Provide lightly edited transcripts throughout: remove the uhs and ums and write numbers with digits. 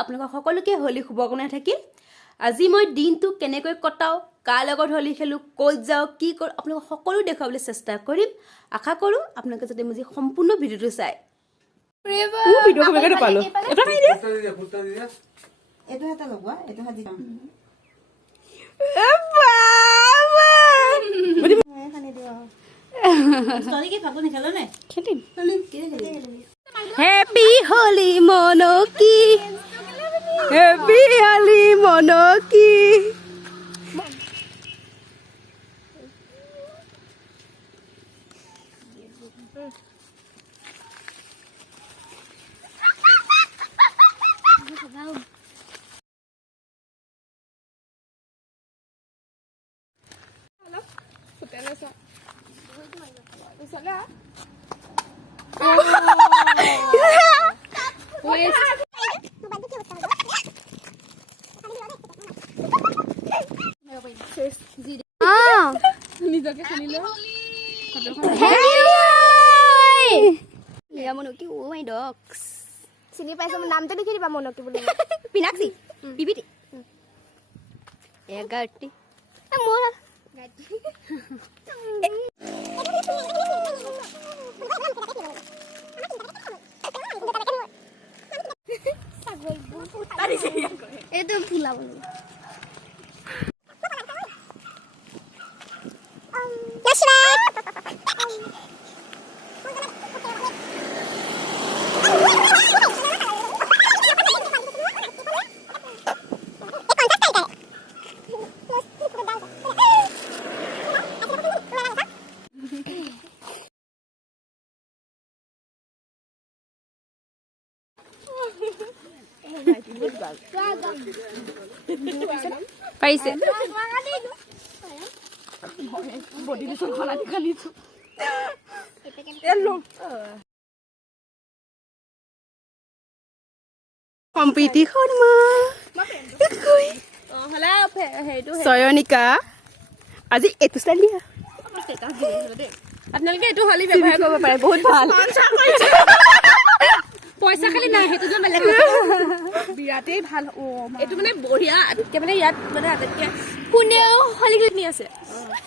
আপোনালোক সকলোকে হোলি শুভকামনা থাকিল আজি মই দিনটো কেনেকৈ কটাও কাৰ লগত হোলি খেলো ক'ত যাও কি কৰো আপোনালোক সকলো দেখাবলৈ চেষ্টা কৰিম আশা কৰো আপোনালোকে যাতে মোৰ সম্পূৰ্ণ ভিডিওটো চাই ভিডিও কমেকে পালো এটা খাই দে এটো এটা লগোৱা এটো হাজি কাম খানি দিও ষ্টৰি কি ফাগু নিখালো নে খেলিম কি খেলিম Happy Holi Monoki Happy Holi Monoki Monoki, oh my dogs. Sini pa sa naam to likhi diba Monoki bole. Pinaksi, bibiti. Gatti. Amor. Gatti. Itu pula bole. Paise. Body di sana kali itu. Hello. Competition ma. Hala hetu. Soyonika. Aji etu style dia. আপোনালোকে এটো হলি ব্যৱহাৰ কৰিব পাৰে বহুত ভাল পইচা খালি নাই হেতু জন বেলেগ বিৰাটেই ভাল ও এটো মানে বঢ়িয়া আটকে মানে ইয়াত মানে আটকে কোনেও হলি নি আছে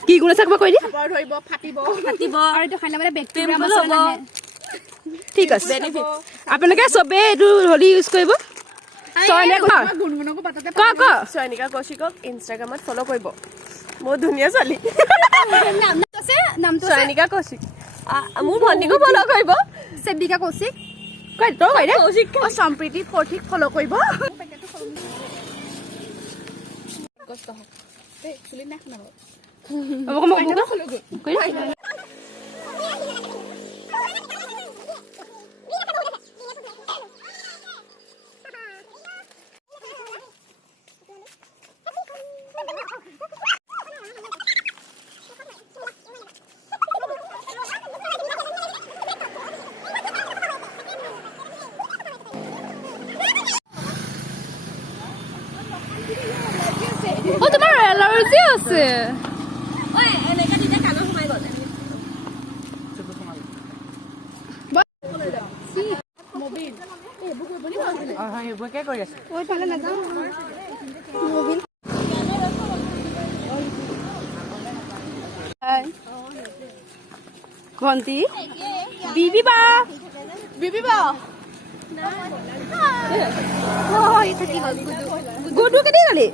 কি গুণ আছে কৈ দি খবৰ ধৰিব ফাটিব আৰু এটো খাইলে মানে বেক্টেৰিয়া মছলা নাহে ঠিক আছে বেনিফিট আপোনালোকে সবে এটো হলি ইউজ কৰিব সয়নিকা গুণগুণকো পাতাতে ক সয়নিকা কৌশিকক ইনষ্টাগ্ৰামত ফলো কৰিব বহুত ধুনীয়া ছোৱালী নামটো সয়নিকা কৌশিক মোৰ ভণ্টিকো ফলো কৰিব সেবিকা কৌশিক কই তো কই দে কৌশিক সম্প্ৰীতি কৌশিক ফলো কৰিব কষ্ট হয় তে চুলি না খানা মোক ফলো কই Oh, tomorrow allergy আছে ওই এনেকা দিতে কানো ঘুমাই গল মোবিল এ বুক বনি বলে হ্যাঁ এ বুক কে কৰি আছে ওই পালে না যাও মোবিল হাই ভন্টি বিবি বা না এটা কি গুডু কে দি গলি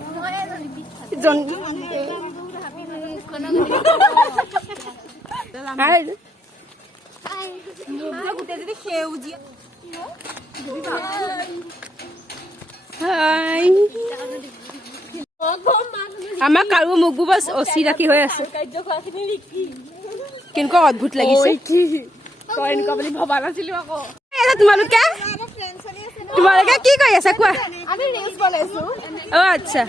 জন হাই মুগা গুটে যদি খেউজি হাই আমা কাৰু মুগবু বাস অসি ৰাখি হৈ আছে কিনকো অদ্ভুত লাগিছে কই এনেকা বুলি ভবা নাছিলো আকৌ এটা তোমালোকে কি কৰি আছা কোৱা আমি ৰিলস বনাইছো ও আচ্ছা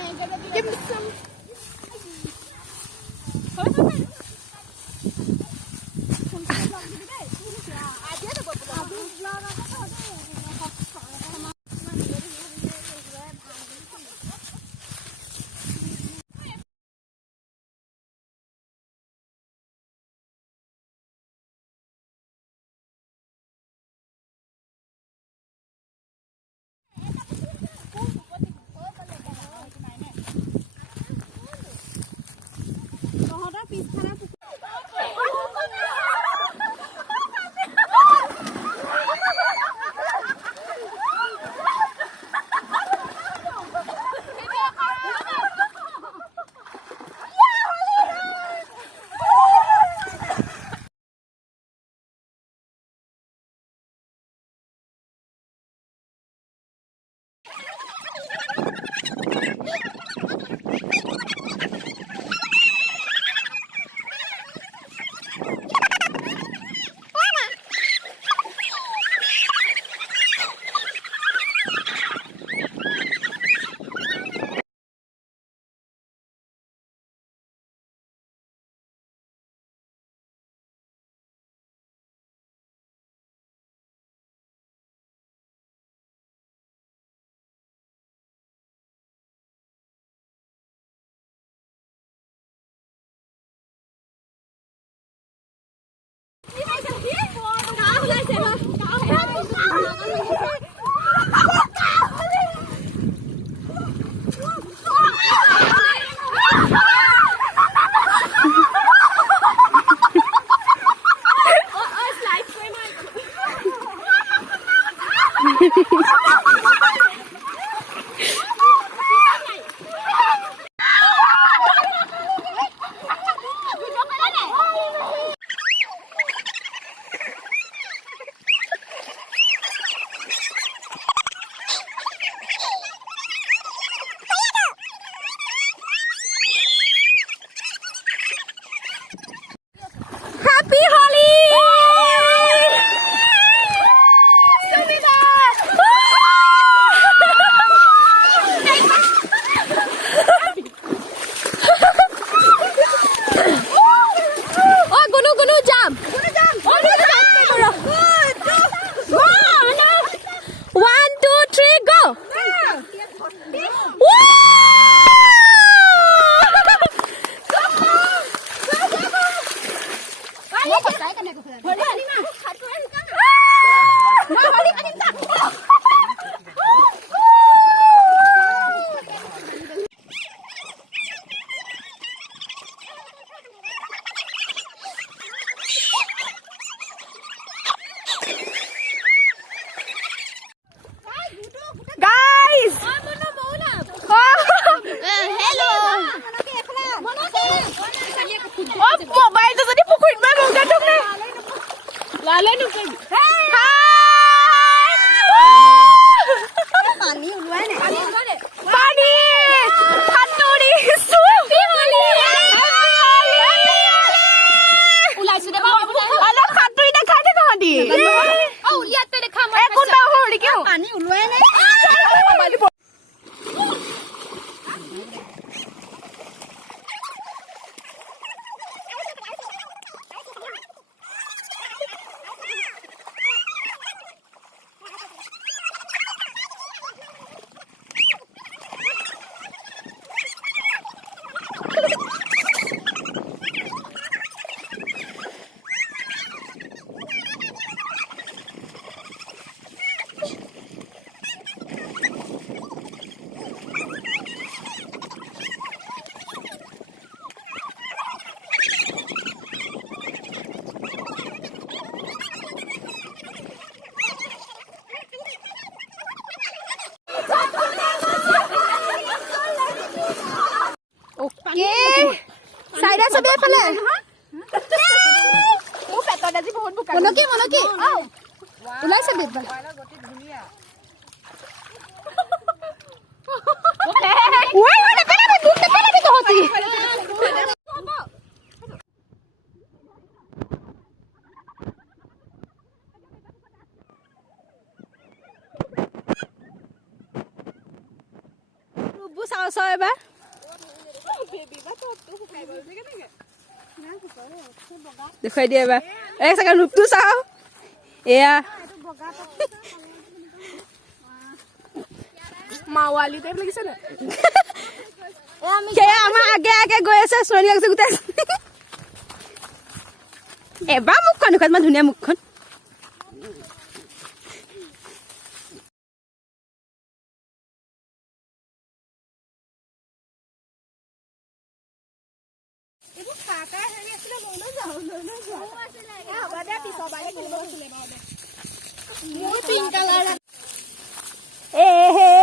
Happy Holi! Sumita! Oh, Gunu, jump! Oh, Good! 1, 2, 3, go! Woo! Guys! Hello! Mobile to jadi pukuin ba mong gadong na. Lalay no kay. Hi! Pani ulwa ne. Pani! Haturi! Happy Holi! Ulai sudah ba? Ala haturi na khate tahandi. Oh, lihat te dekha mar. Ekun ba holi kyun? Pani ulwa ne. Saida sabi pala. Mo peto na si pohon bukan. Monoki. Oh. Ulai sabi ba? Why wala pala dito hoti. Rubu sao ba? দেখুৱাই দিয়ে এবাৰ এক second ৰূপটো চাওঁ এয়া মাৱালি type লাগিছে না সেয়া আমাৰ আগে গৈ আছে চলি আছে গোটেই এবাৰ মুখখন ইমান ধুনীয়া মুখখন এইবোৰ খাটা হেৰি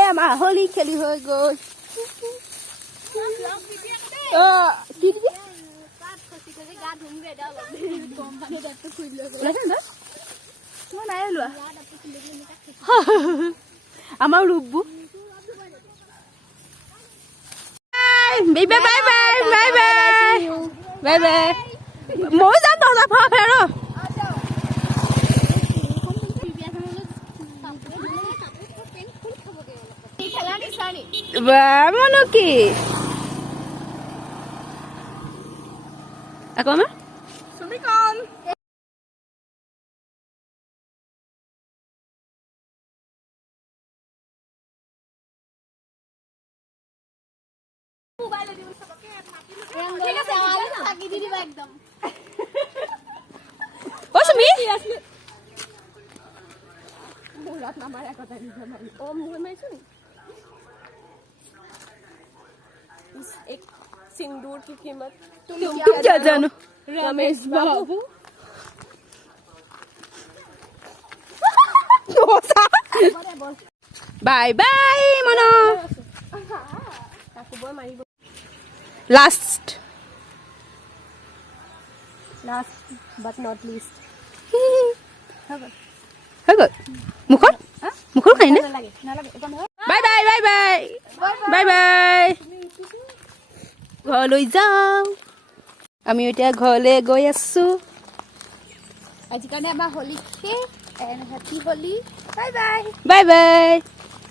আমাৰ হোলী খেলি হৈ গ'ল আমাৰ ৰূপবোৰ bye bye bye bye bye bye bye মই যাম তহঁতৰ ঘৰ ফেৰ মনো কি আকৌ আমাৰ सिंदूर की कीमत तुम क्या जानो रमेश बाबू बाय बाय मनो लास्ट but not least হৈ গ'ল মুখত মুখত খাই নে bye bye bye bye bye bye ঘৰলৈ যাওঁ আমি এতিয়া ঘৰলৈ গৈ আছো আজি কাৰণে আমাৰ Holi and happy Holi bye bye bye bye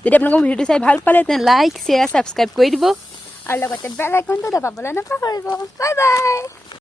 যদি আপোনালোকৰ ভিডিঅ'টো চাই ভাল পালে তেনে লাইক শ্বেয়াৰ ছাবস্ক্ৰাইব কৰি দিব আৰু লগতে বেল আইকনটো দবাবলৈ নাপাহৰিব বাই বাই